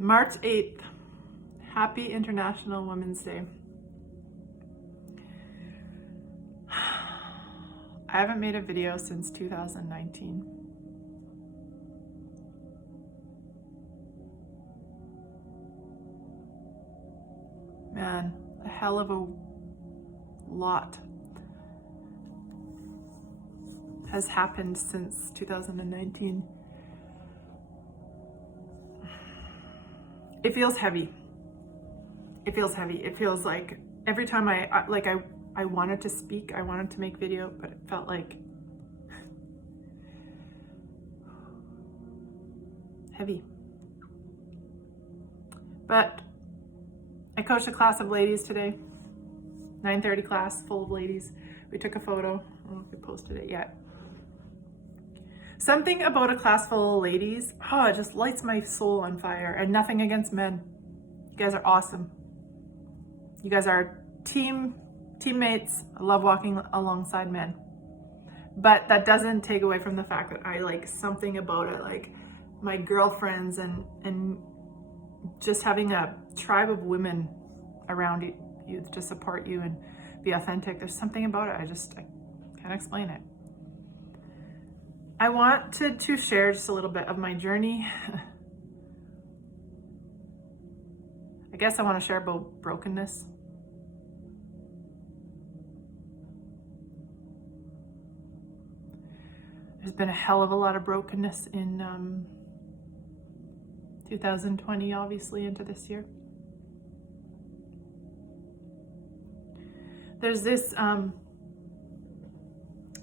March 8th, Happy International Women's Day. I haven't made a video since 2019. Man, a hell of a lot has happened since 2019. It feels heavy. It feels heavy. It feels like every time I wanted to speak, I wanted to make video, but it felt like heavy. But I coached a class of ladies today, 9:30 class full of ladies. We took a photo. I don't know if we posted it yet. Something about a class full of ladies, it just lights my soul on fire. And nothing against men. You guys are awesome. You guys are teammates. I love walking alongside men. But that doesn't take away from the fact that I like something about it, like my girlfriends and just having a tribe of women around you to support you and be authentic. There's something about it. I can't explain it. I wanted to share just a little bit of my journey. I guess I want to share about brokenness. There's been a hell of a lot of brokenness in 2020, obviously, into this year. There's this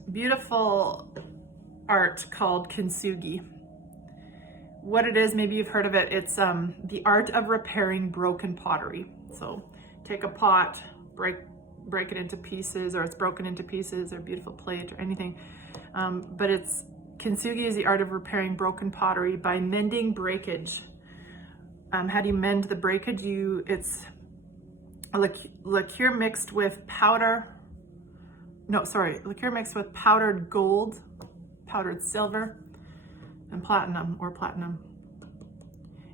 beautiful art called Konsugi. What it is, maybe you've heard of it, it's the art of repairing broken pottery. So take a pot, break it into pieces, or it's broken into pieces, or beautiful plate or anything. But Konsugi is the art of repairing broken pottery by mending breakage. How do you mend the breakage? It's a liqueur mixed with liqueur mixed with powdered gold, powdered silver, and platinum.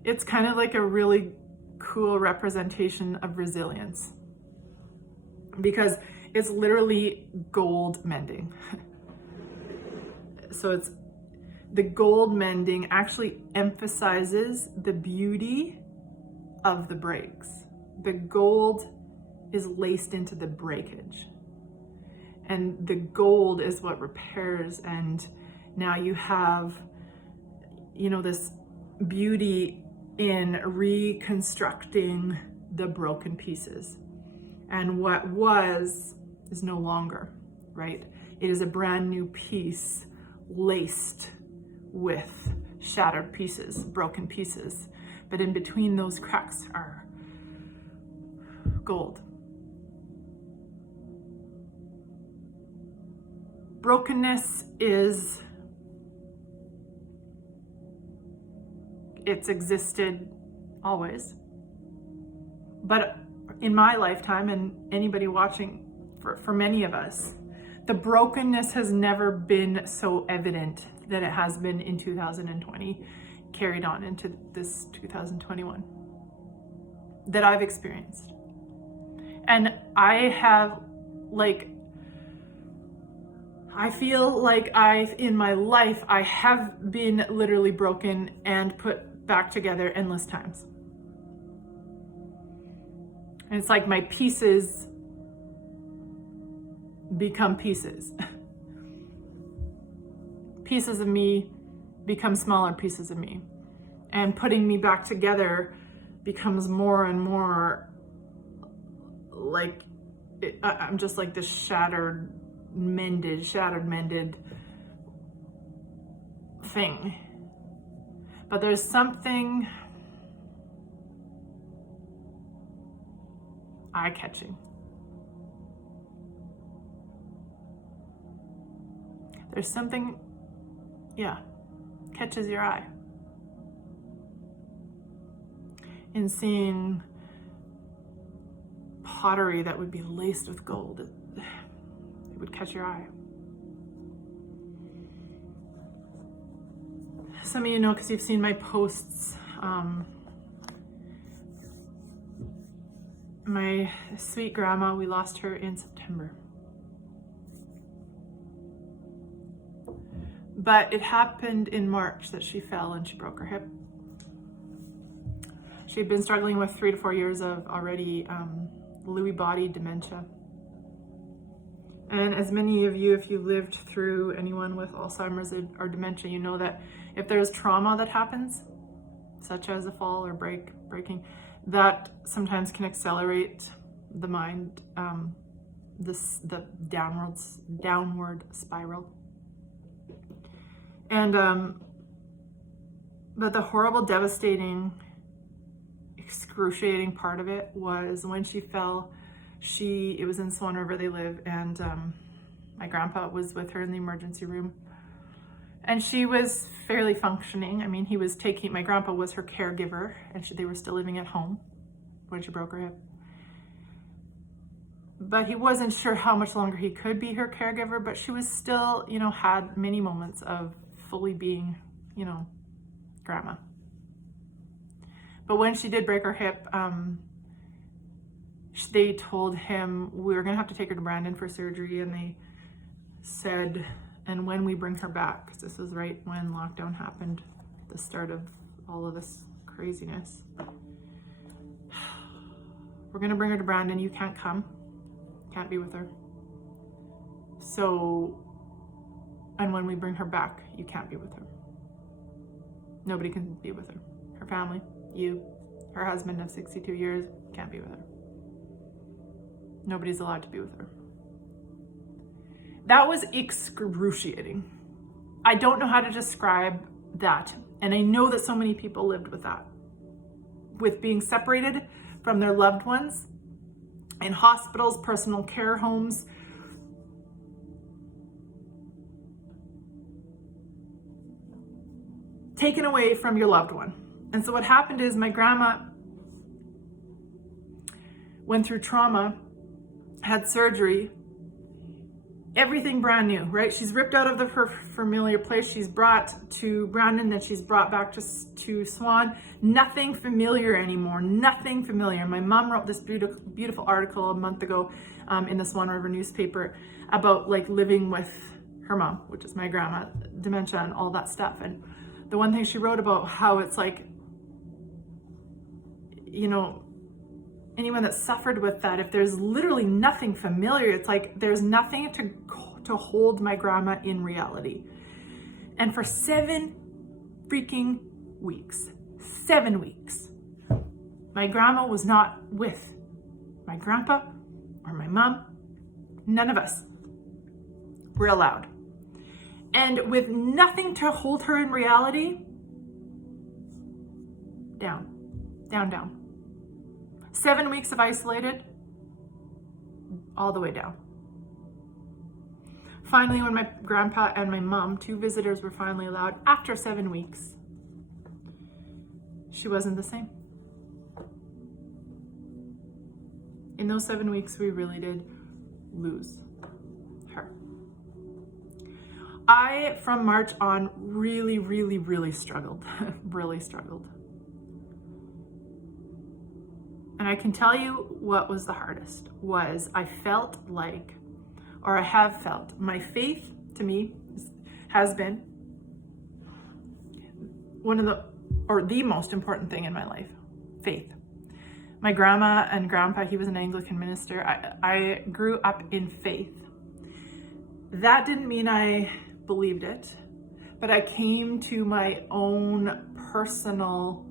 It's kind of like a really cool representation of resilience because it's literally gold mending. So the gold mending actually emphasizes the beauty of the breaks. The gold is laced into the breakage, and the gold is what repairs, and now you have, this beauty in reconstructing the broken pieces. And what was is no longer, right? It is a brand new piece laced with shattered pieces, broken pieces. But in between those cracks are gold. Brokenness it's existed always. But in my lifetime, and anybody watching, for many of us, the brokenness has never been so evident than it has been in 2020, carried on into this 2021 that I've experienced. And I feel like in my life, I have been literally broken and put back together endless times. And it's like my pieces become pieces. Pieces of me become smaller pieces of me. And putting me back together becomes more and more like I'm just like this shattered, mended thing. But there's something eye-catching. There's something, catches your eye in seeing pottery that would be laced with gold. It would catch your eye. Some of you know because you've seen my posts my sweet grandma, we lost her in September. But it happened in March that she fell and she broke her hip. She'd been struggling with 3 to 4 years of already Lewy body dementia. And as many of you, if you lived through anyone with Alzheimer's or dementia, you know that if there's trauma that happens, such as a fall or breaking, that sometimes can accelerate the mind, the downward spiral. And but the horrible, devastating, excruciating part of it was when she fell. It was in Swan River they live, and my grandpa was with her in the emergency room, and she was fairly functioning. I mean, my grandpa was her caregiver, and they were still living at home when she broke her hip. But he wasn't sure how much longer he could be her caregiver, but she was still, had many moments of fully being, grandma. But when she did break her hip, they told him we were going to have to take her to Brandon for surgery, and they said, and when we bring her back, because this was right when lockdown happened, the start of all of this craziness, we're going to bring her to Brandon. You can't come, can't be with her. So, and when we bring her back, you can't be with her. Nobody can be with her. Her family, you, her husband of 62 years, can't be with her. Nobody's allowed to be with her. That was excruciating. I don't know how to describe that. And I know that so many people lived with that. With being separated from their loved ones in hospitals, personal care homes. Taken away from your loved one. And so what happened is my grandma went through trauma, had surgery, everything brand new, right? She's ripped out of her familiar place. She's brought to Brandon, then she's brought back to Swan. Nothing familiar anymore, nothing familiar. My mom wrote this beautiful article a month ago in the Swan River newspaper about living with her mom, which is my grandma, dementia and all that stuff. And the one thing she wrote about how it's anyone that suffered with that, if there's literally nothing familiar, it's there's nothing to hold my grandma in reality. And for 7 freaking weeks, 7 weeks, my grandma was not with my grandpa or my mom. None of us were allowed. And with nothing to hold her in reality, down, down, down. 7 weeks of isolated, all the way down. Finally, when my grandpa and my mom, 2 visitors, were finally allowed, after 7 weeks, she wasn't the same. In those 7 weeks, we really did lose her. I, from March on, really, really, really struggled, really struggled. And I can tell you what was the hardest was I felt like, or I have felt, my faith to me has been one of the most important thing in my life, faith. My grandma and grandpa, he was an Anglican minister. I grew up in faith. That didn't mean I believed it, but I came to my own personal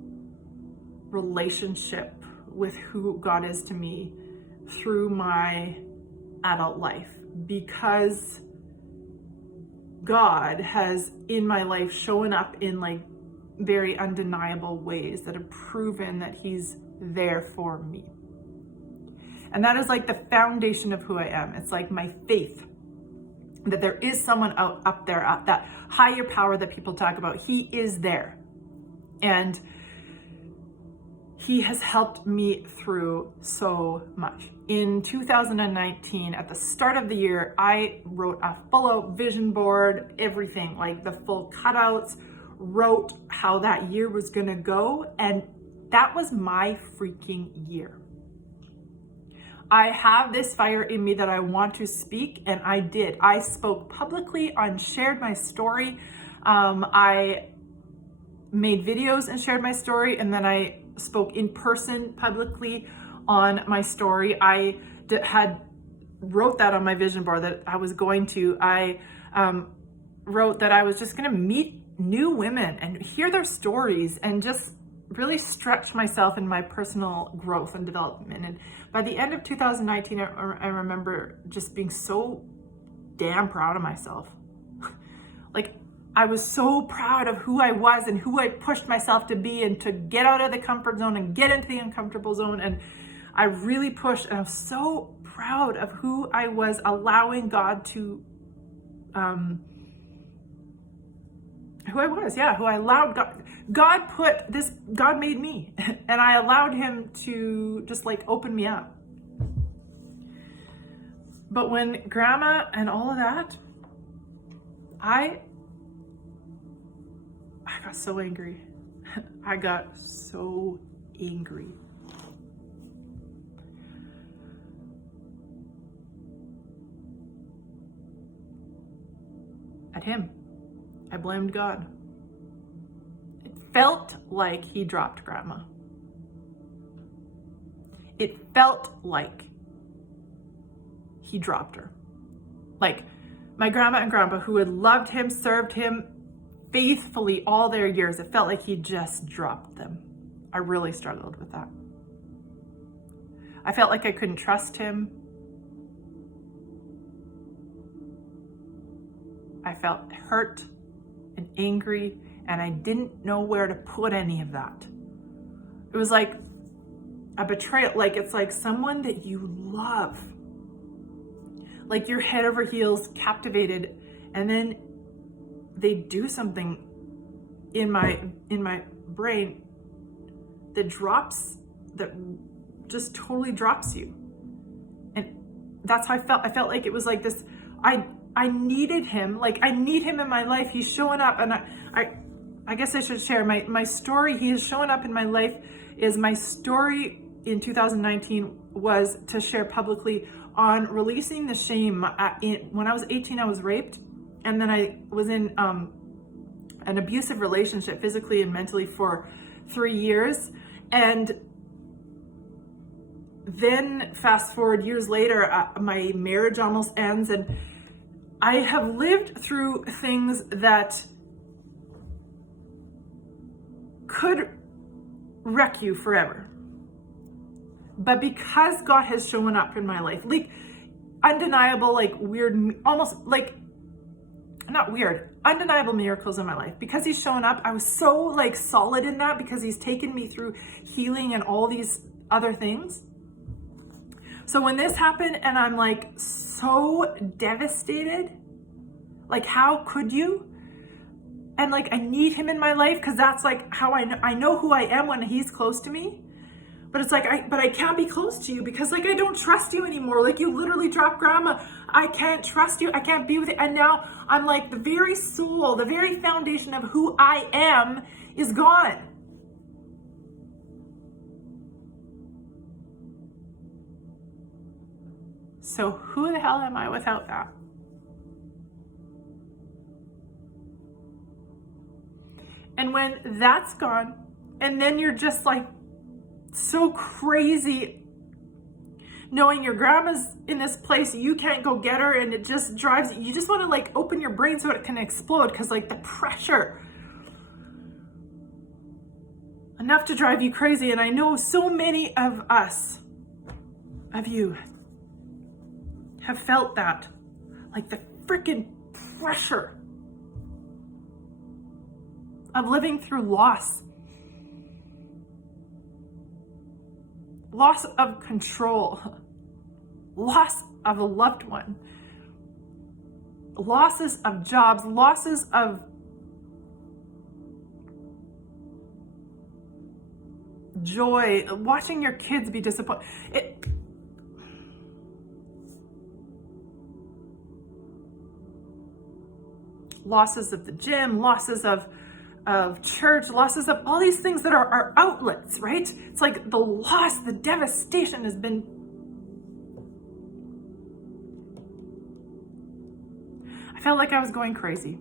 relationship with who God is to me through my adult life, because God has in my life shown up in very undeniable ways that have proven that he's there for me. And that is the foundation of who I am. It's my faith that there is someone up there, that higher power that people talk about. He is there. And he has helped me through so much. In 2019, at the start of the year, I wrote a full-out vision board, everything, the full cutouts, wrote how that year was gonna go, and that was my freaking year. I have this fire in me that I want to speak, and I did. I spoke publicly and shared my story. I made videos and shared my story, and then I spoke in person publicly on my story. I wrote that on my vision board that I was going to. I wrote that I was just going to meet new women and hear their stories and just really stretch myself in my personal growth and development. And by the end of 2019, I remember just being so damn proud of myself. Like, I was so proud of who I was and who I pushed myself to be, and to get out of the comfort zone and get into the uncomfortable zone. And I really pushed, and I'm so proud of who I was, allowing God to, who I was, who I allowed God made me, and I allowed him to just like open me up. But when grandma and all of that, I got so angry. I got so angry. At him. I blamed God. It felt like he dropped grandma. It felt like he dropped her. Like, my grandma and grandpa, who had loved him, served him faithfully all their years, it felt like he just dropped them. I really struggled with that. I felt like I couldn't trust him. I felt hurt and angry, and I didn't know where to put any of that. It was like a betrayal. Like, it's like someone that you love, like you're head over heels captivated, and then they do something in my brain that just totally drops you. And that's how I felt. I felt like it was like this, I needed him. Like, I need him in my life. He's showing up, and I guess I should share my story. He is showing up in my life. Is my story in 2019 was to share publicly on releasing the shame. When I was 18, I was raped, and then I was in an abusive relationship, physically and mentally, for 3 years. And then fast forward years later, my marriage almost ends, and I have lived through things that could wreck you forever. But because God has shown up in my life, like undeniable, like weird, almost like, not weird, undeniable miracles in my life. Because he's shown up, I was so like solid in that, because he's taken me through healing and all these other things. So when this happened, and I'm like so devastated, like, how could you? And like, I need him in my life, because that's like how I know who I am when he's close to me. But it's like, I can't be close to you, because like, I don't trust you anymore. Like, you literally dropped grandma. I can't trust you. I can't be with you. And now I'm like, the very soul, the very foundation of who I am is gone. So who the hell am I without that? And when that's gone, and then you're just like so crazy knowing your grandma's in this place, you can't go get her, and it just drives you just want to like open your brain so it can explode, because like the pressure, enough to drive you crazy. And I know so many of you have felt that, like the freaking pressure of living through loss of control, loss of a loved one, losses of jobs, losses of joy, watching your kids be disappointed. Losses of the gym, losses of church, losses of all these things that are our outlets, right? It's like the loss, the devastation has been I felt like I was going crazy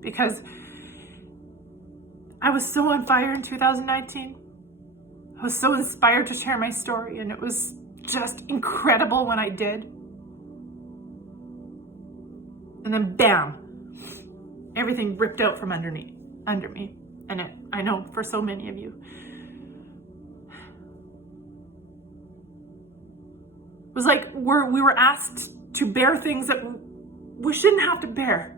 because I was so on fire in 2019. I was so inspired to share my story, and it was just incredible when I did. And then bam, everything ripped out from under me. And I know for so many of you. It was like we were asked to bear things that we shouldn't have to bear.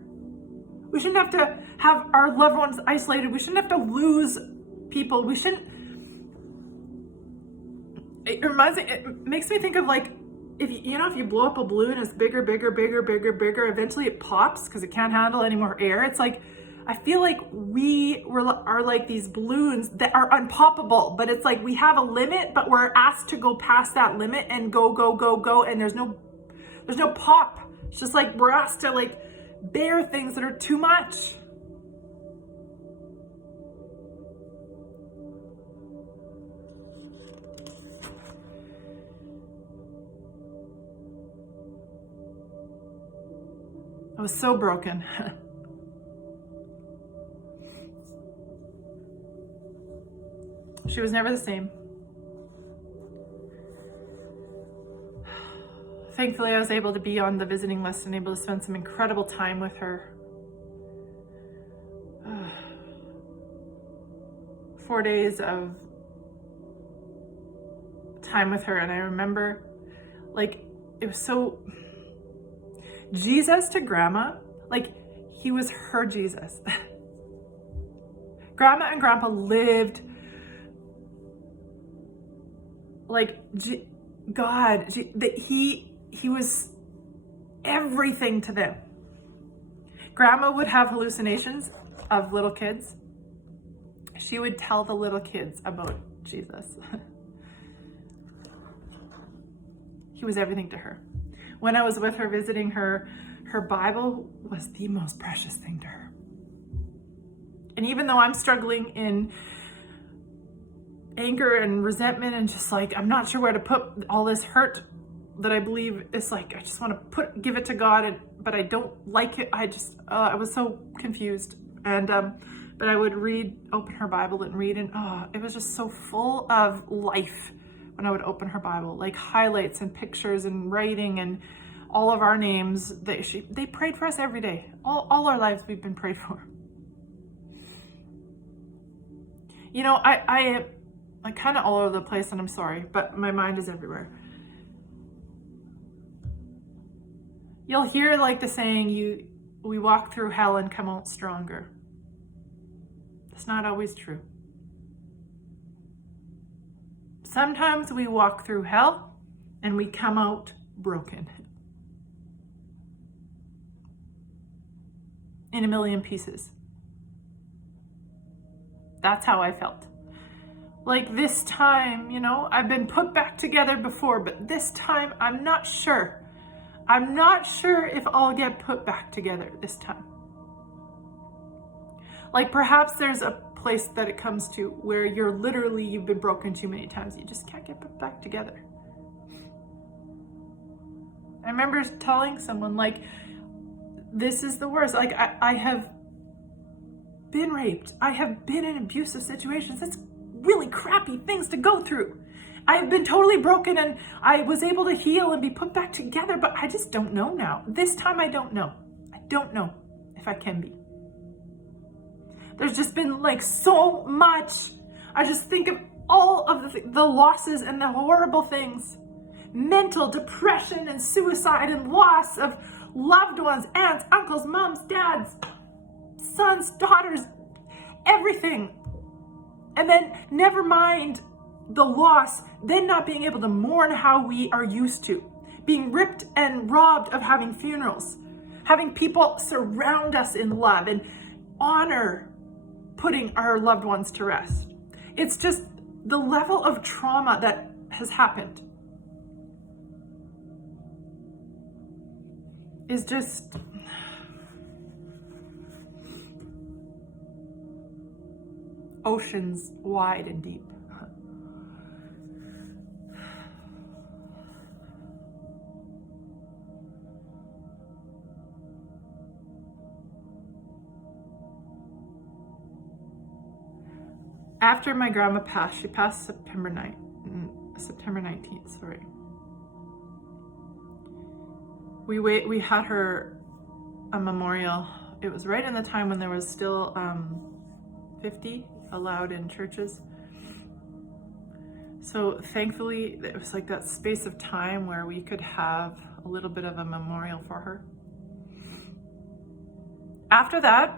We shouldn't have to have our loved ones isolated. We shouldn't have to lose people. We shouldn't. It makes me think of like, if you blow up a balloon, it's bigger, eventually it pops because it can't handle any more air. It's like, I feel like we are like these balloons that are unpoppable, but it's like we have a limit, but we're asked to go past that limit and go, and there's no pop. It's just like we're asked to like bear things that are too much. I was so broken. She was never the same. Thankfully, I was able to be on the visiting list and able to spend some incredible time with her. 4 days of time with her, and I remember, like, it was so... Jesus to Grandma, like, he was her Jesus. Grandma and Grandpa lived like God. He was everything to them. Grandma would have hallucinations of little kids. She would tell the little kids about Jesus. He was everything to her. When I was with her visiting her, her Bible was the most precious thing to her. And even though I'm struggling in anger and resentment and just like, I'm not sure where to put all this hurt that I believe is like, I just want to give it to God, but I don't like it. I was so confused. And, but I would open her Bible and read, and it was just so full of life. When I would open her Bible, like highlights and pictures and writing and all of our names, they prayed for us every day. All our lives we've been prayed for. You know, I'm kind of all over the place, and I'm sorry, but my mind is everywhere. You'll hear like the saying, we walk through hell and come out stronger. That's not always true. Sometimes we walk through hell and we come out broken. In a million pieces. That's how I felt. Like this time, I've been put back together before, but this time I'm not sure. I'm not sure if I'll get put back together this time. Like perhaps there's a place that it comes to where you've been broken too many times. You just can't get put back together. I remember telling someone like, this is the worst. Like I have been raped. I have been in abusive situations. It's really crappy things to go through. I've been totally broken, and I was able to heal and be put back together, but I just don't know now. This time I don't know. I don't know if I can be. There's just been like so much. I just think of all of the losses and the horrible things. Mental depression and suicide and loss of loved ones, aunts, uncles, moms, dads, sons, daughters, everything. And then never mind the loss, then not being able to mourn how we are used to. Being ripped and robbed of having funerals. Having people surround us in love and honor putting our loved ones to rest. It's just the level of trauma that has happened is just oceans wide and deep. After my grandma passed, she passed September 19th, sorry. We had her a memorial. It was right in the time when there was still 50 allowed in churches. So thankfully, it was like that space of time where we could have a little bit of a memorial for her. After that,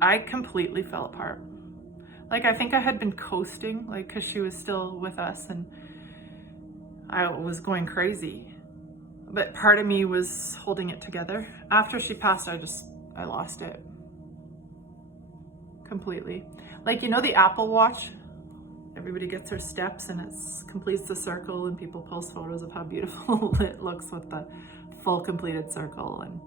I completely fell apart. Like, I think I had been coasting, like, because she was still with us and I was going crazy. But part of me was holding it together. After she passed, I lost it completely. Like, you know, the Apple Watch? Everybody gets their steps and it completes the circle, and people post photos of how beautiful it looks with the full completed circle. And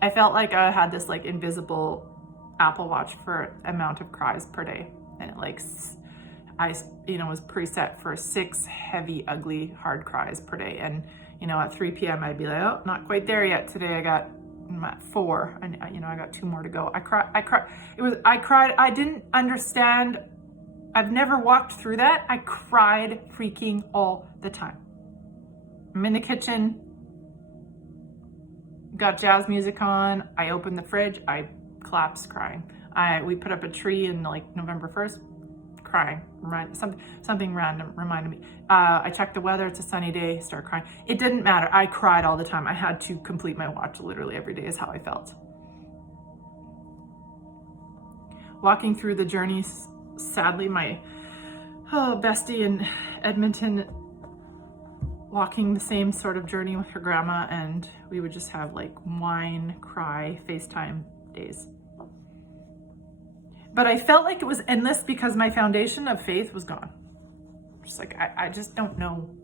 I felt like I had this like invisible Apple Watch for amount of cries per day, and it like was preset for 6 heavy, ugly, hard cries per day. And at 3 p.m. I'd be like, oh, not quite there yet. Today I'm at 4, and I got 2 more to go. I cried. I didn't understand. I've never walked through that. I cried freaking all the time. I'm in the kitchen, got jazz music on. I opened the fridge. I collapsed crying. We put up a tree in like November 1st, crying. Something random reminded me. I checked the weather. It's a sunny day. Start crying. It didn't matter. I cried all the time. I had to complete my watch literally every day is how I felt. Walking through the journey, sadly, my bestie in Edmonton, walking the same sort of journey with her grandma, and we would just have like whine, cry, FaceTime days. But I felt like it was endless because my foundation of faith was gone. Just like, I just don't know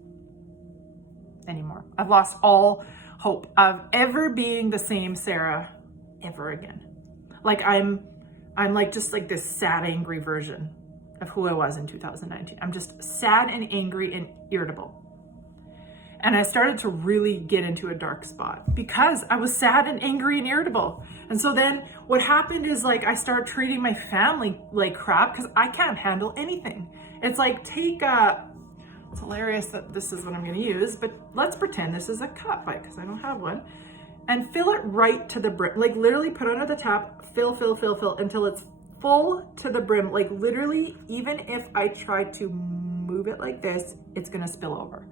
anymore. I've lost all hope of ever being the same Sarah ever again. Like I'm like just like this sad, angry version of who I was in 2019. I'm just sad and angry and irritable. And I started to really get into a dark spot because I was sad and angry and irritable. And so then what happened is like, I started treating my family like crap because I can't handle anything. It's like, it's hilarious that this is what I'm going to use, but let's pretend this is a cup, because I don't have one, and fill it right to the brim. Like literally put it under the tap, fill until it's full to the brim. Like literally, even if I try to move it like this, it's going to spill over.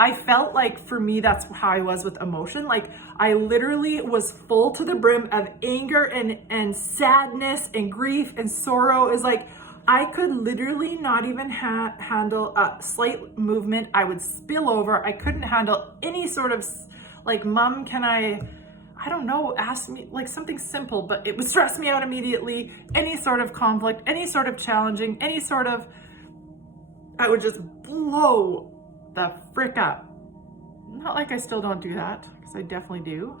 I felt like for me, that's how I was with emotion. Like I literally was full to the brim of anger and sadness and grief and sorrow. Is like, I could literally not even handle a slight movement. I would spill over. I couldn't handle any sort of like, Mom, can I don't know, ask me like something simple, but it would stress me out immediately. Any sort of conflict, any sort of challenging, I would just blow the frick up. Not like I still don't do that, because I definitely do.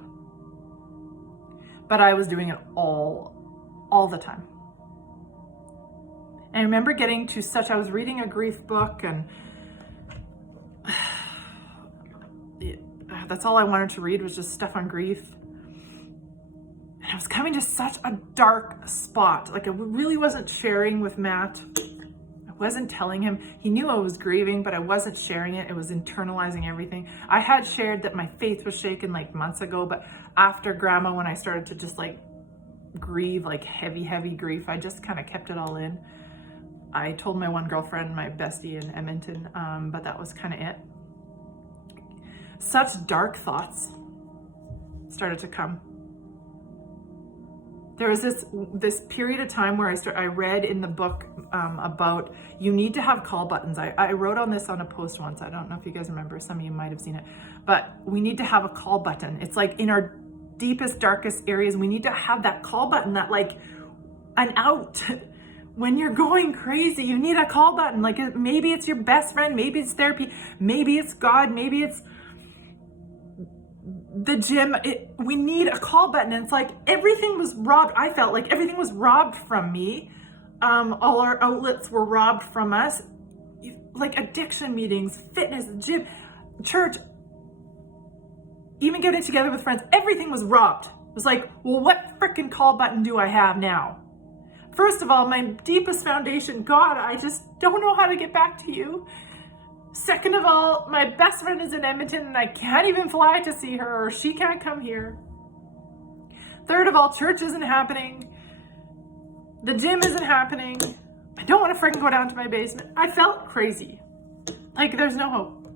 But I was doing it all the time. And I remember getting to I was reading a grief book, and that's all I wanted to read was just stuff on grief. And I was coming to such a dark spot. Like I really wasn't sharing with Matt. Wasn't telling him. He knew I was grieving, but I wasn't sharing it. It was internalizing everything. I had shared that my faith was shaken like months ago, but after grandma, when I started to just like grieve, like heavy grief, I just kind of kept it all in. I told my one girlfriend, my bestie in Edmonton, but that was kind of it. Such dark thoughts started to come. There was this period of time where I read in the book about you need to have call buttons. I wrote on this on a post once. I don't know if you guys remember. Some of you might have seen it. But we need to have a call button. It's like in our deepest, darkest areas, we need to have that call button, that like an out. When you're going crazy, you need a call button. Like maybe it's your best friend, maybe it's therapy, maybe it's God, maybe it's the gym. We need a call button. And it's like everything was robbed. I felt like everything was robbed from me. All our outlets were robbed from us. Like addiction meetings, fitness, gym, church, even getting together with friends, everything was robbed. It was like, well, what freaking call button do I have now? First of all, my deepest foundation, God, I just don't know how to get back to you. Second of all, my best friend is in Edmonton and I can't even fly to see her, or she can't come here. Third of all, church isn't happening. The gym isn't happening. I don't want to freaking go down to my basement. I felt crazy. Like there's no hope.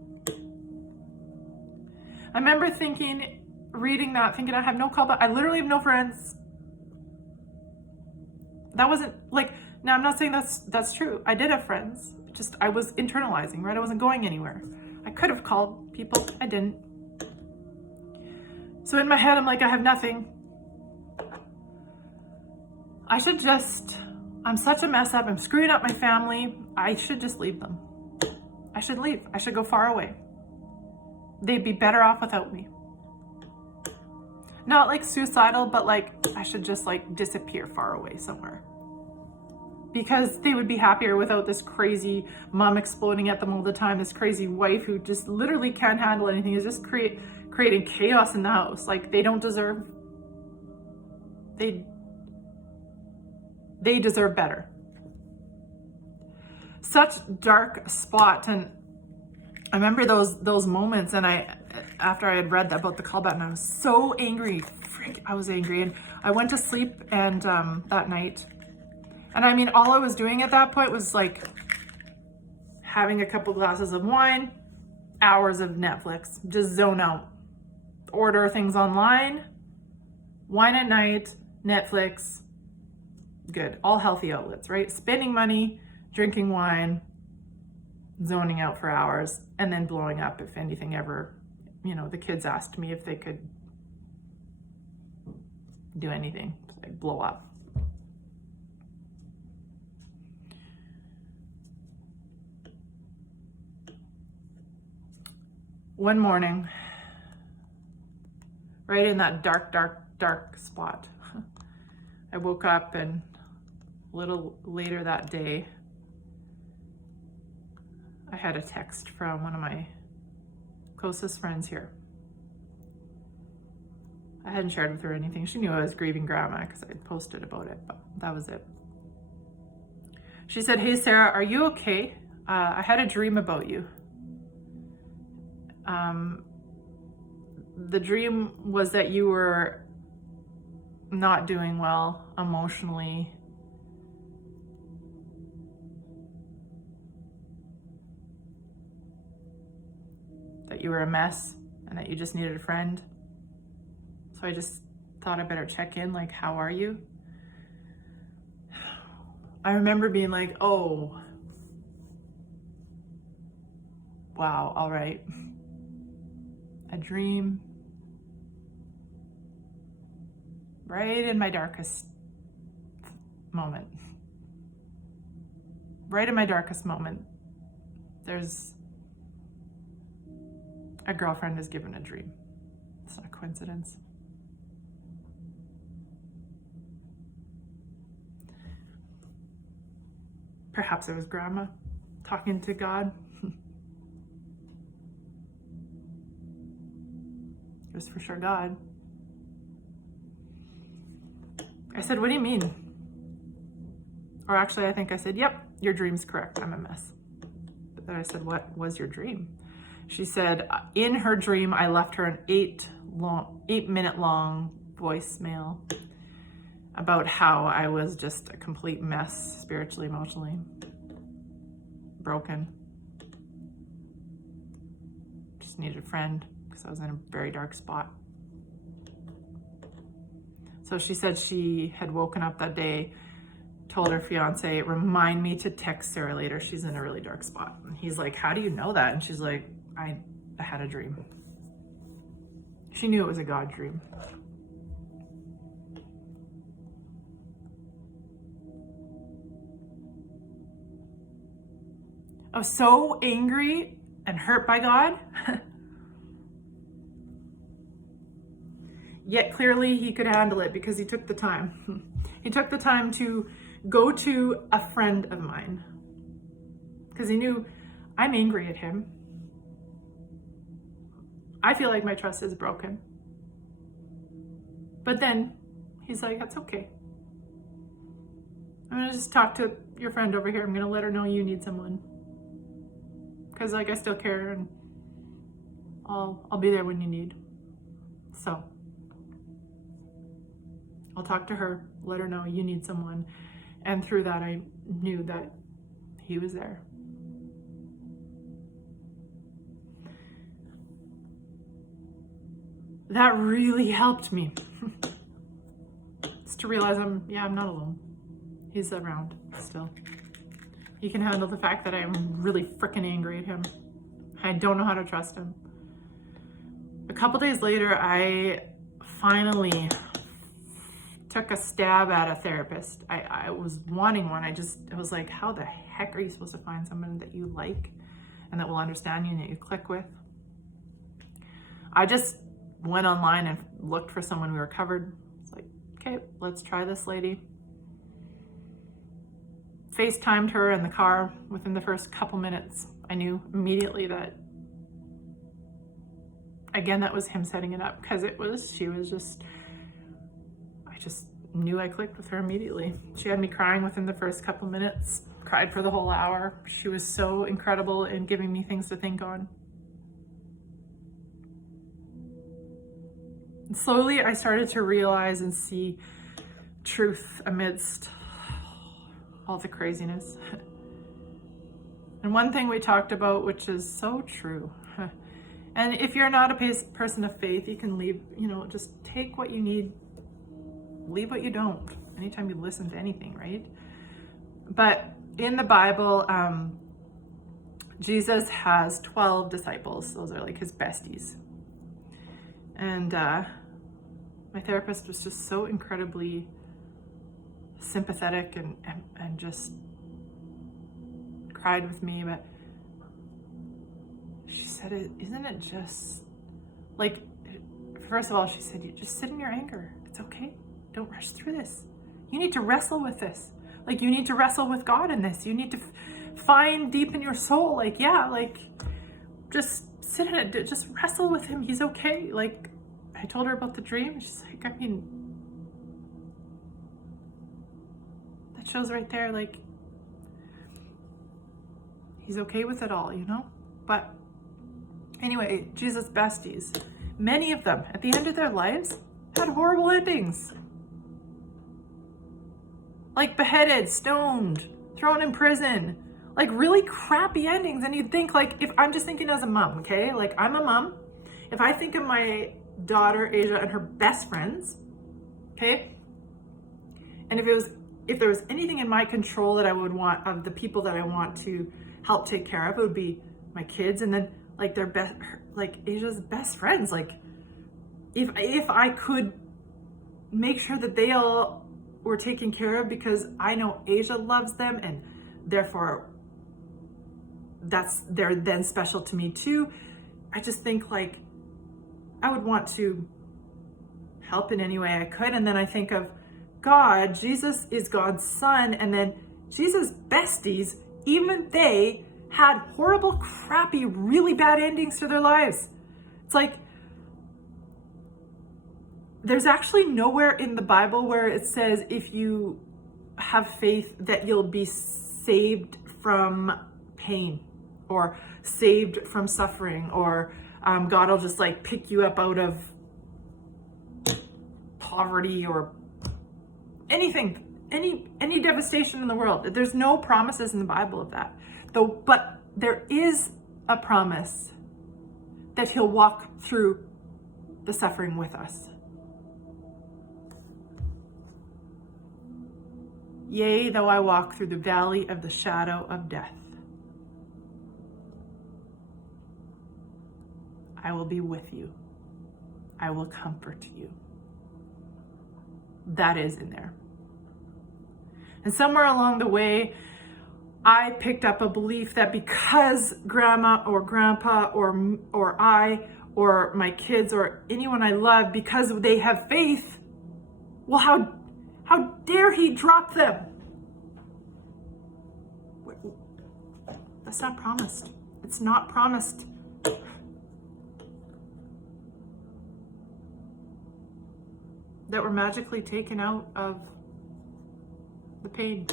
I remember reading that, thinking I have no call, but I literally have no friends. That wasn't like, now I'm not saying that's true. I did have friends. Just I was internalizing, right? I wasn't going anywhere. I could have called people. I didn't. So in my head, I'm like, I have nothing. I'm such a mess up. I'm screwing up my family. I should just leave them. I should leave. I should go far away. They'd be better off without me. Not like suicidal, but like I should just like disappear far away somewhere. Because they would be happier without this crazy mom exploding at them all the time, this crazy wife who just literally can't handle anything, is just creating chaos in the house. Like they don't deserve, they deserve better. Such dark spot. And I remember those moments, and after I had read about the call button, I was so angry. I was angry, and I went to sleep and that night. And I mean, all I was doing at that point was like having a couple glasses of wine, hours of Netflix, just zone out, order things online, wine at night, Netflix, good, all healthy outlets, right? Spending money, drinking wine, zoning out for hours, and then blowing up if anything ever, the kids asked me if they could do anything, like blow up. One morning, right in that dark spot, I woke up, and a little later that day, I had a text from one of my closest friends here. I hadn't shared with her anything. She knew I was grieving grandma because I had posted about it, but that was it. She said, "Hey Sarah, are you okay? I had a dream about you. The dream was that you were not doing well emotionally. That you were a mess and that you just needed a friend. So I just thought I better check in, like, how are you?" I remember being like, oh, wow, all right. A dream. Right in my darkest moment. Right in my darkest moment, there's a girlfriend is given a dream. It's not a coincidence. Perhaps it was grandma talking to God. It was for sure God. I said, "What do you mean?" Or actually, I think I said, "Yep, your dream's correct. I'm a mess." But then I said, "What was your dream?" She said, in her dream, I left her an 8-minute long voicemail about how I was just a complete mess, spiritually, emotionally, broken. Just needed a friend because I was in a very dark spot. So she said she had woken up that day, told her fiance, "Remind me to text Sarah later. She's in a really dark spot." And he's like, "How do you know that?" And she's like, I had a dream. She knew it was a God dream. I was so angry and hurt by God. Yet clearly he could handle it because he took the time. He took the time to go to a friend of mine because he knew I'm angry at him. I feel like my trust is broken. But then he's like, "That's okay. I'm gonna just talk to your friend over here. I'm gonna let her know you need someone. Because like I still care, and I'll be there when you need. So I'll talk to her, let her know you need someone. And through that, I knew that he was there. That really helped me. Just to realize I'm not alone. He's around still. He can handle the fact that I'm really freaking angry at him. I don't know how to trust him. A couple days later, I finally took a stab at a therapist. I was wanting one. I was like, how the heck are you supposed to find someone that you like and that will understand you and that you click with? I just went online and looked for someone. We were covered. It's like, okay, let's try this lady. FaceTimed her in the car. Within the first couple minutes, I knew immediately that, again, that was him setting it up, because I just knew I clicked with her immediately. She had me crying within the first couple minutes, cried for the whole hour. She was so incredible in giving me things to think on. And slowly, I started to realize and see truth amidst all the craziness. And one thing we talked about, which is so true, and if you're not a person of faith, you can leave, just take what you need, leave what you don't, anytime you listen to anything, right? But in the Bible, Jesus has 12 disciples. Those are like his besties. And my therapist was just so incredibly sympathetic and just cried with me. But she said, isn't it just like, first of all, she said, you just sit in your anger. It's okay. Don't rush through this. You need to wrestle with this. Like, you need to wrestle with God in this. You need to find deep in your soul. Like, just sit in it. Just wrestle with him. He's okay. Like, I told her about the dream. She's like, that shows right there, like, he's okay with it all, But anyway, Jesus' besties, many of them, at the end of their lives, had horrible endings. Like beheaded, stoned, thrown in prison, like really crappy endings. And you'd think, like, if I'm just thinking as a mom, okay? Like, I'm a mom. If I think of my daughter, Asia, and her best friends, okay? And if there was anything in my control that I would want of the people that I want to help take care of, it would be my kids, and then like their best, like Asia's best friends. Like, if I could make sure that they all were taken care of, because I know Asia loves them, and therefore they're then special to me too. I just think, like, I would want to help in any way I could. And then I think of God. Jesus is God's son, and then Jesus' besties, even they had horrible, crappy, really bad endings to their lives. It's like, there's actually nowhere in the Bible where it says if you have faith that you'll be saved from pain or saved from suffering, or God will just like pick you up out of poverty or anything, any devastation in the world. There's no promises in the Bible of that, though. But there is a promise that he'll walk through the suffering with us. Yea, though I walk through the valley of the shadow of death, I will be with you. I will comfort you. That is in there. And somewhere along the way, I picked up a belief that because grandma or grandpa or I or my kids or anyone I love, because they have faith, well, how dare he drop them? That's not promised. It's not promised. That we're magically taken out of the pain.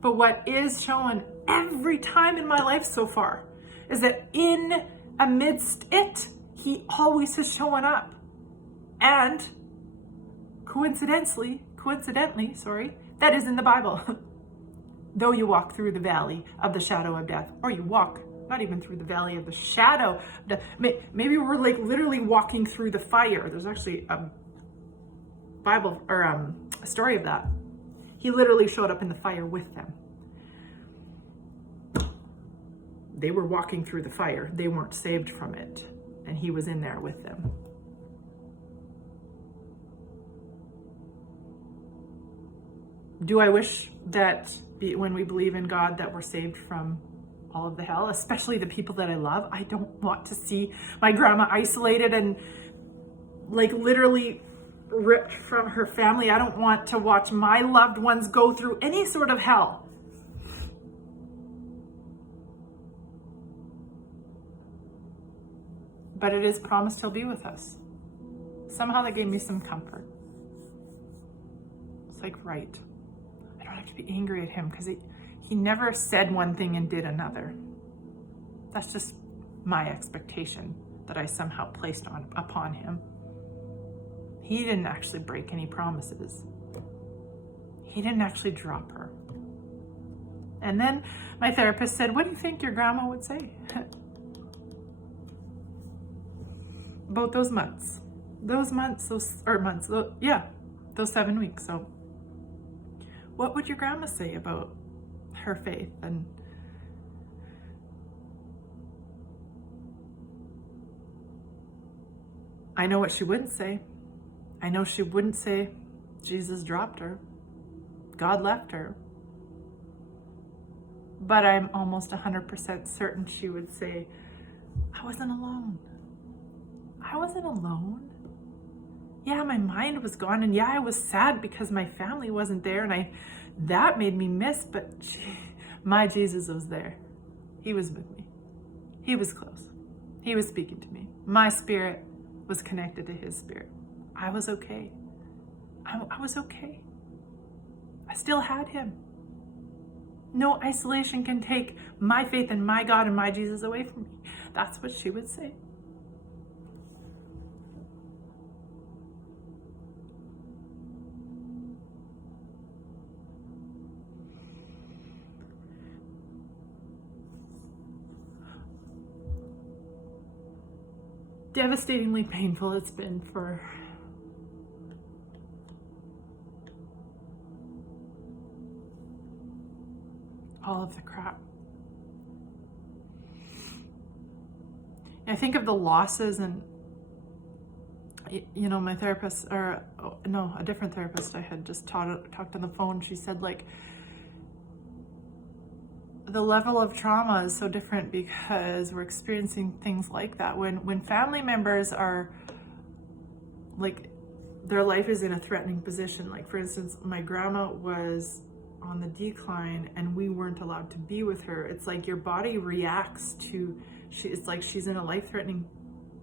But what is shown every time in my life so far is that in amidst it, he always has shown up. And coincidentally, that is in the Bible. Though you walk through the valley of the shadow of death, or you walk not even through the valley of the shadow, maybe we're like literally walking through the fire. There's actually a Bible or a story of that. He literally showed up in the fire with them. They were walking through the fire. They weren't saved from it. And he was in there with them. Do I wish that when we believe in God that we're saved from all of the hell, especially the people that I love? I don't want to see my grandma isolated and like literally ripped from her family. I don't want to watch my loved ones go through any sort of hell. But it is promised he'll be with us. Somehow that gave me some comfort. It's like, right. I don't have to be angry at him because he never said one thing and did another. That's just my expectation that I somehow placed upon him. He didn't actually break any promises. He didn't actually drop her. And then my therapist said, what do you think your grandma would say about those 7 weeks. So what would your grandma say about her faith? And I know what she wouldn't say. I know she wouldn't say Jesus dropped her, God left her. But I'm almost 100% certain she would say, I wasn't alone. I wasn't alone. Yeah, my mind was gone, and yeah, I was sad because my family wasn't there, and that made me miss, but my Jesus was there. He was with me. He was close. He was speaking to me. My spirit was connected to his spirit. I was okay. I was okay. I still had him. No isolation can take my faith in my God and my Jesus away from me. That's what she would say. Devastatingly painful it's been for all of the crap. I think of the losses, and my therapist, a different therapist I had just talked on the phone, she said, like, the level of trauma is so different because we're experiencing things like that. When family members are, like, their life is in a threatening position. Like, for instance, my grandma was on the decline and we weren't allowed to be with her. It's like your body reacts to, it's like she's in a life-threatening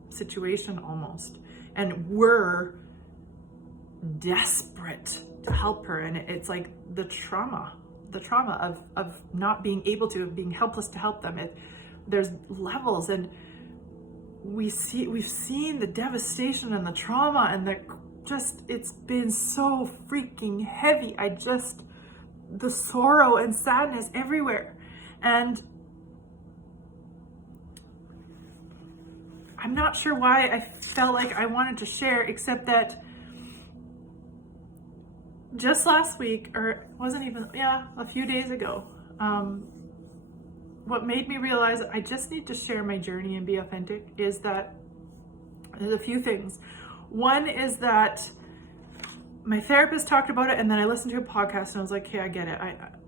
situation almost. And we're desperate to help her. And it's like the trauma of not being able to, of being helpless to help them. There's levels, and we've seen the devastation and the trauma, and it's been so freaking heavy. The sorrow and sadness everywhere. And I'm not sure why I felt like I wanted to share, except that just last week, or it wasn't even, a few days ago, what made me realize I just need to share my journey and be authentic is that there's a few things. One is that my therapist talked about it, and then I listened to a podcast and I was like, okay, I get it.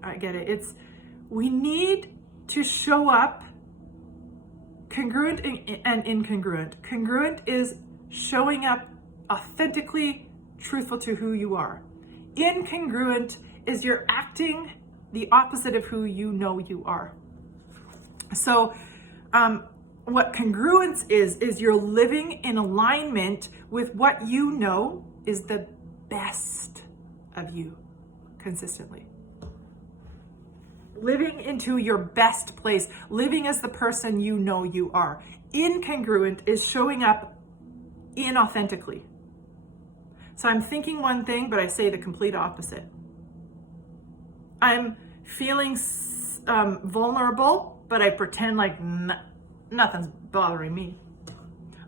I get it. We need to show up congruent and incongruent. Congruent is showing up authentically truthful to who you are. Incongruent is you're acting the opposite of who you know you are. So what congruence is you're living in alignment with what you know is the best of you. consistently. Living into your best place, living as the person you know you are. Incongruent is showing up inauthentically. So I'm thinking one thing, but I say the complete opposite. I'm feeling vulnerable, but I pretend like nothing's bothering me.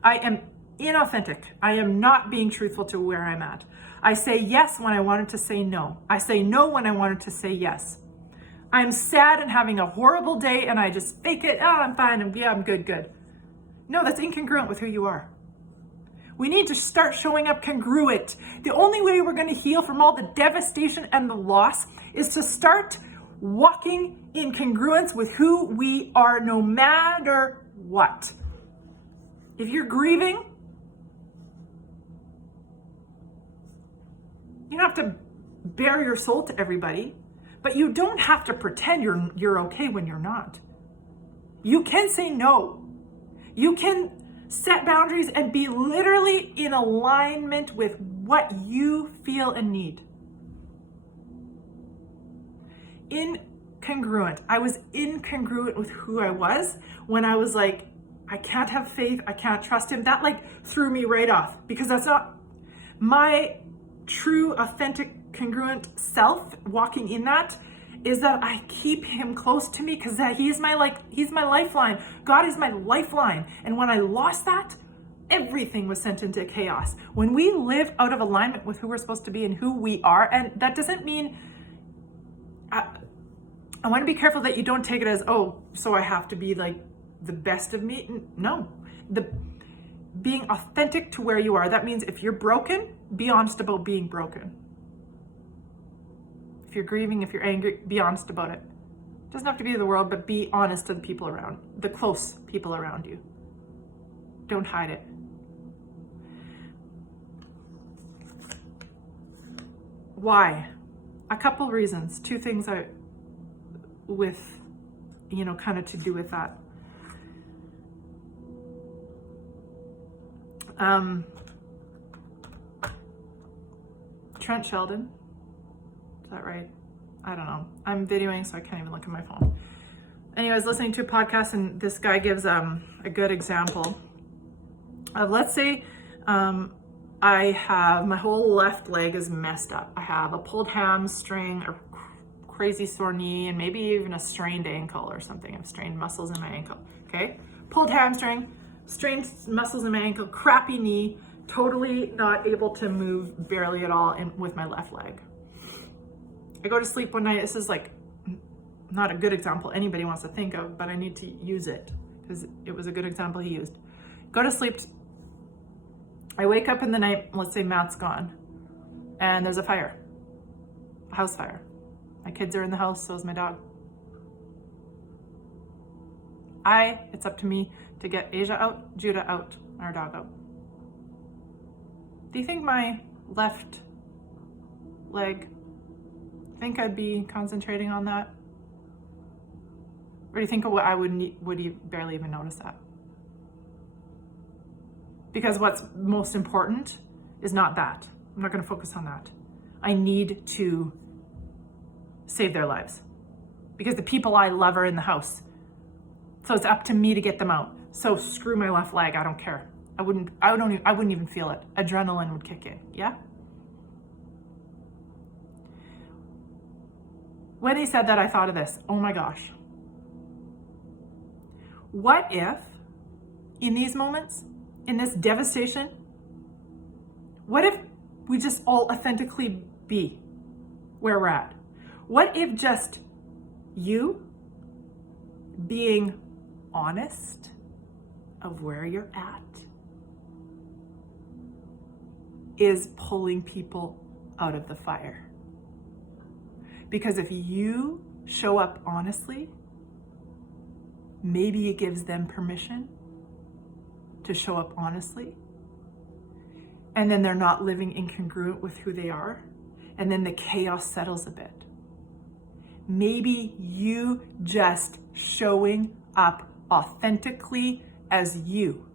I am inauthentic. I am not being truthful to where I'm at. I say yes when I wanted to say no. I say no when I wanted to say yes. I'm sad and having a horrible day and I just fake it. Oh, I'm fine. I'm good. No, that's incongruent with who you are. We need to start showing up congruent. The only way we're going to heal from all the devastation and the loss is to start walking in congruence with who we are, no matter what. If you're grieving, you don't have to bare your soul to everybody, but you don't have to pretend you're okay when you're not. You can say no. You can set boundaries and be literally in alignment with what you feel and need. Incongruent. I was incongruent with who I was when I was like, I can't have faith, I can't trust him. That like threw me right off because that's not my true, authentic, congruent self. Walking in that is that I keep him close to me because he's my lifeline. God is my lifeline. And when I lost that, everything was sent into chaos. When we live out of alignment with who we're supposed to be and who we are, and that doesn't mean, I want to be careful that you don't take it as, oh, so I have to be like the best of me. No, being authentic to where you are. That means if you're broken, be honest about being broken. If you're grieving, if you're angry, be honest about it. It doesn't have to be the world, but be honest to the people around, the close people around you. Don't hide it. Why? A couple reasons. Two things kind of to do with that. Trent Sheldon. Is that right? I don't know. I'm videoing, so I can't even look at my phone. Anyway, I was listening to a podcast, and this guy gives a good example of, let's say, I have my whole left leg is messed up. I have a pulled hamstring, a crazy sore knee, and maybe even a strained ankle or something. I've strained muscles in my ankle. Okay, pulled hamstring, strained muscles in my ankle, crappy knee, totally not able to move barely at all with my left leg. I go to sleep one night. This is like not a good example anybody wants to think of, but I need to use it because it was a good example he used. Go to sleep. I wake up in the night, let's say Matt's gone, and there's a fire, a house fire. My kids are in the house, so is my dog. It's up to me to get Asia out, Judah out, our dog out. Do you think my left leg, think I'd be concentrating on that? Or do you think I would you barely even notice that? Because what's most important is not that. I'm not going to focus on that. I need to save their lives because the people I love are in the house. So it's up to me to get them out. So screw my left leg. I don't care. I wouldn't even feel it. Adrenaline would kick in. Yeah. When he said that, I thought of this. Oh my gosh. What if in these moments, in this devastation, what if we just all authentically be where we're at? What if just you being honest of where you're at is pulling people out of the fire? Because if you show up honestly, maybe it gives them permission to show up honestly. And then they're not living incongruent with who they are. And then the chaos settles a bit. Maybe you just showing up authentically as you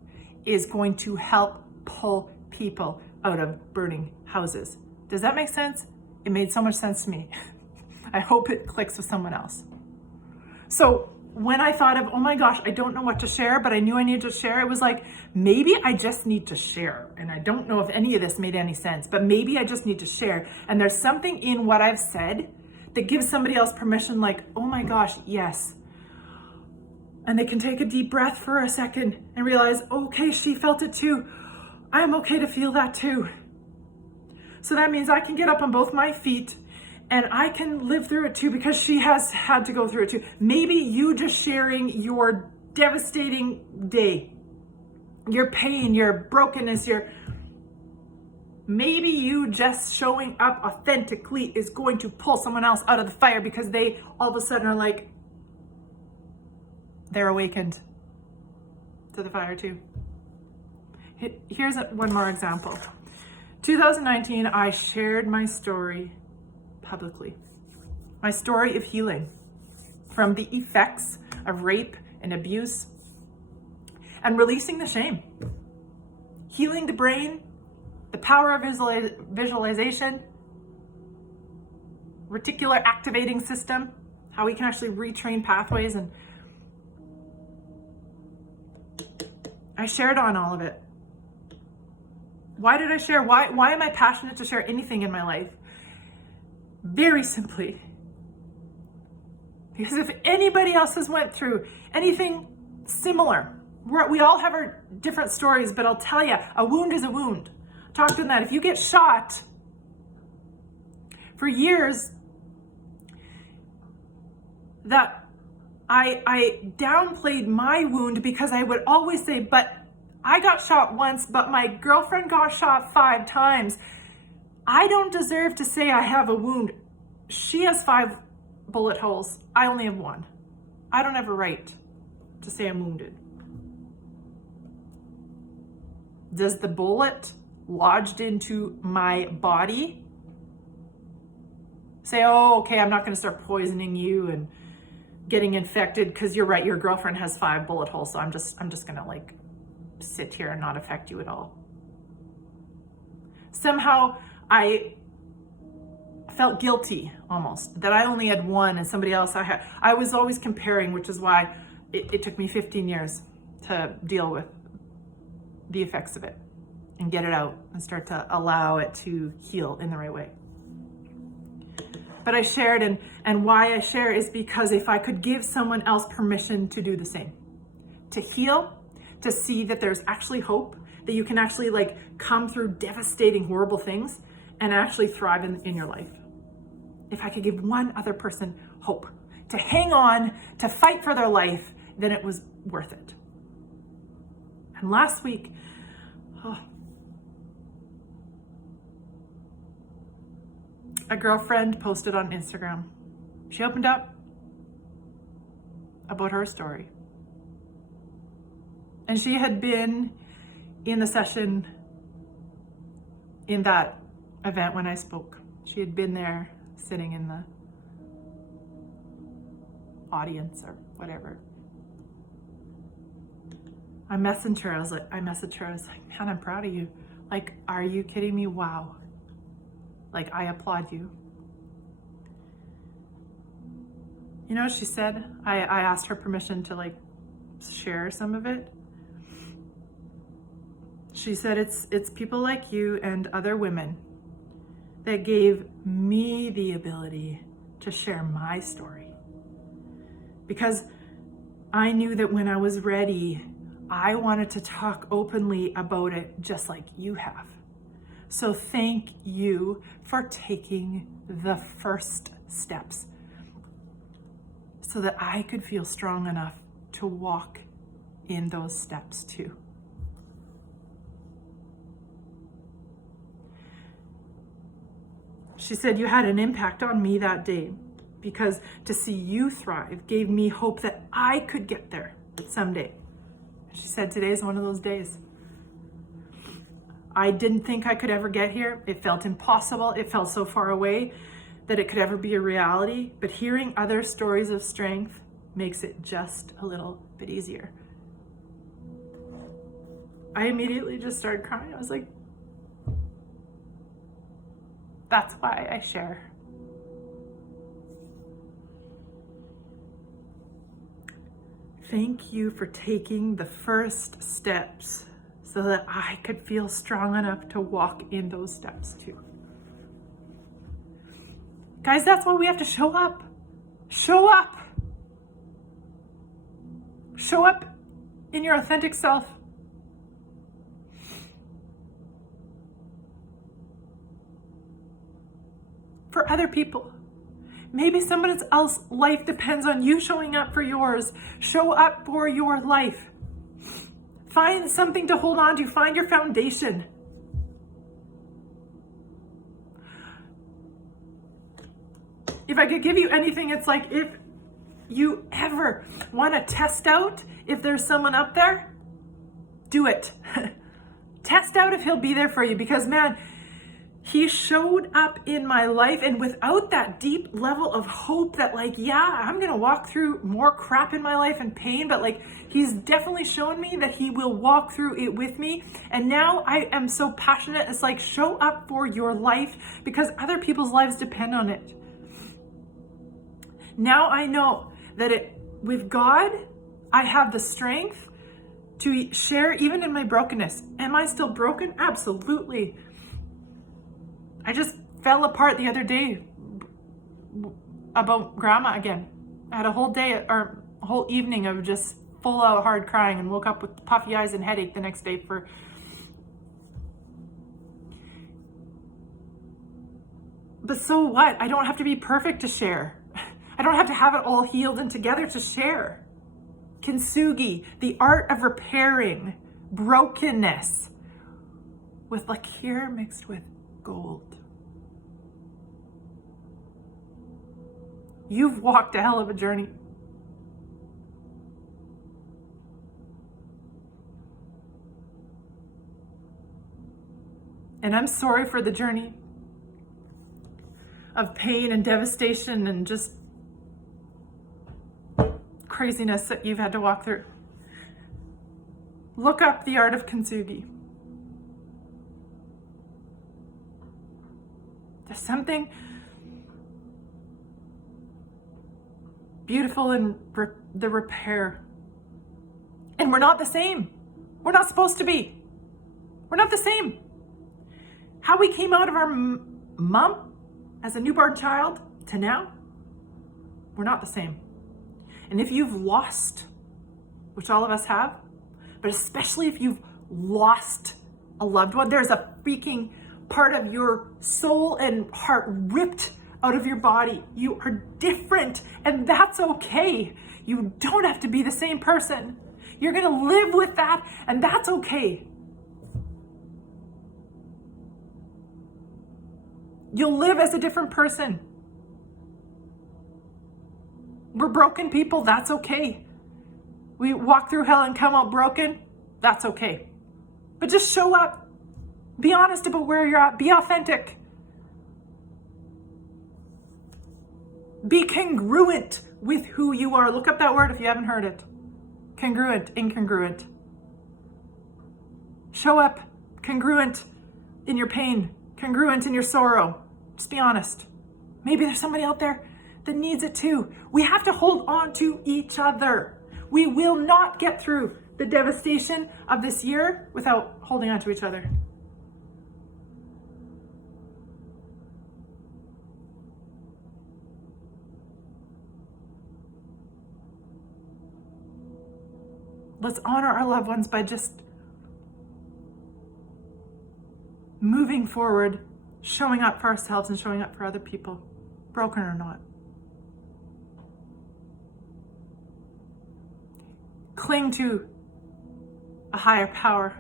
is going to help pull people out of burning houses. Does that make sense? It made so much sense to me. I hope it clicks with someone else. So when I thought of, oh my gosh, I don't know what to share, but I knew I needed to share, it was like, maybe I just need to share. And I don't know if any of this made any sense, but maybe I just need to share. And there's something in what I've said that gives somebody else permission, like, oh my gosh, yes. And they can take a deep breath for a second and realize, okay, she felt it too. I'm okay to feel that too. So that means I can get up on both my feet and I can live through it too, because she has had to go through it too. Maybe you just sharing your devastating day, your pain, your brokenness, maybe you just showing up authentically is going to pull someone else out of the fire, because they all of a sudden are like, they're awakened to the fire too. Here's one more example. 2019, I shared my story publicly. My story of healing from the effects of rape and abuse, and releasing the shame. Healing the brain, the power of visualization, reticular activating system, how we can actually retrain pathways. And I shared on all of it. Why did I share? Why am I passionate to share anything in my life? Very simply, because if anybody else has went through anything similar, we all have our different stories, but I'll tell you, a wound is a wound. Talk to them that. If you get shot, for years, that I downplayed my wound, because I would always say, but I got shot once, but my girlfriend got shot 5 times. I don't deserve to say I have a wound. She has 5 bullet holes. I only have 1. I don't have a right to say I'm wounded. Does the bullet lodged into my body say, oh, okay, I'm not going to start poisoning you and getting infected, because you're right, your girlfriend has 5 bullet holes, so I'm just going to like sit here and not affect you at all. Somehow I felt guilty almost that I only had 1 and somebody else I was always comparing, which is why it took me 15 years to deal with the effects of it and get it out and start to allow it to heal in the right way. But I shared, and why I share is because if I could give someone else permission to do the same, to heal, to see that there's actually hope, that you can actually like come through devastating, horrible things and actually thrive in your life. If I could give one other person hope to hang on, to fight for their life, then it was worth it. And last week, a girlfriend posted on Instagram. She opened up about her story. And she had been in the session in that event when I spoke. She had been there sitting in the audience or whatever. I messaged her. I was like, man, I'm proud of you. Like, are you kidding me? Wow. Like, I applaud you. You know what she said? I asked her permission to like share some of it. She said, it's people like you and other women that gave me the ability to share my story. Because I knew that when I was ready, I wanted to talk openly about it just like you have. So thank you for taking the first steps so that I could feel strong enough to walk in those steps too. She said, you had an impact on me that day, because to see you thrive gave me hope that I could get there someday. She said, today is one of those days. I didn't think I could ever get here. It felt impossible. It felt so far away that it could ever be a reality. But hearing other stories of strength makes it just a little bit easier. I immediately just started crying. I was like, That's why I share. Thank you for taking the first steps so that I could feel strong enough to walk in those steps too. Guys, that's why we have to show up. Show up. Show up in your authentic self. For other people. Maybe someone else's life depends on you showing up for yours. Show up for your life. Find something to hold on to. Find your foundation. If I could give you anything, it's like if you ever want to test out if there's someone up there, do it. Test out if he'll be there for you, because man, he showed up in my life, and without that deep level of hope that like, yeah, I'm going to walk through more crap in my life and pain, but like he's definitely shown me that he will walk through it with me. And now I am so passionate. It's like, show up for your life because other people's lives depend on it. Now I know that with God, I have the strength to share even in my brokenness. Am I still broken? Absolutely. I just fell apart the other day about grandma again. I had a whole day or a whole evening of just full out hard crying and woke up with puffy eyes and headache the next day But so what? I don't have to be perfect to share. I don't have to have it all healed and together to share. Konsugi, the art of repairing brokenness with lacquer mixed with gold. You've walked a hell of a journey. And I'm sorry for the journey of pain and devastation and just craziness that you've had to walk through. Look up the art of Konsugi. There's something beautiful in the repair. And we're not the same. We're not supposed to be. We're not the same. How we came out of our mom as a newborn child to now, we're not the same. And if you've lost, which all of us have, but especially if you've lost a loved one, there's a freaking part of your soul and heart ripped out of your body. You are different, and that's okay. You don't have to be the same person. You're going to live with that, and that's okay. You'll live as a different person. We're broken people, that's okay. We walk through hell and come out broken, that's okay. But just show up. Be honest about where you're at. Be authentic. Be congruent with who you are. Look up that word if you haven't heard it. Congruent, incongruent. Show up congruent in your pain, congruent in your sorrow. Just be honest. Maybe there's somebody out there that needs it too. We have to hold on to each other. We will not get through the devastation of this year without holding on to each other. Let's honor our loved ones by just moving forward, showing up for ourselves and showing up for other people, broken or not. Cling to a higher power.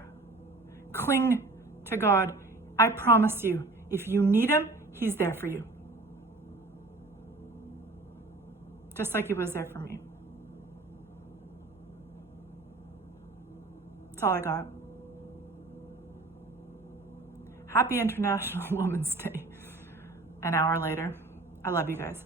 Cling to God. I promise you, if you need him, he's there for you. Just like he was there for me. That's all I got. Happy International Women's Day. An hour later. I love you guys.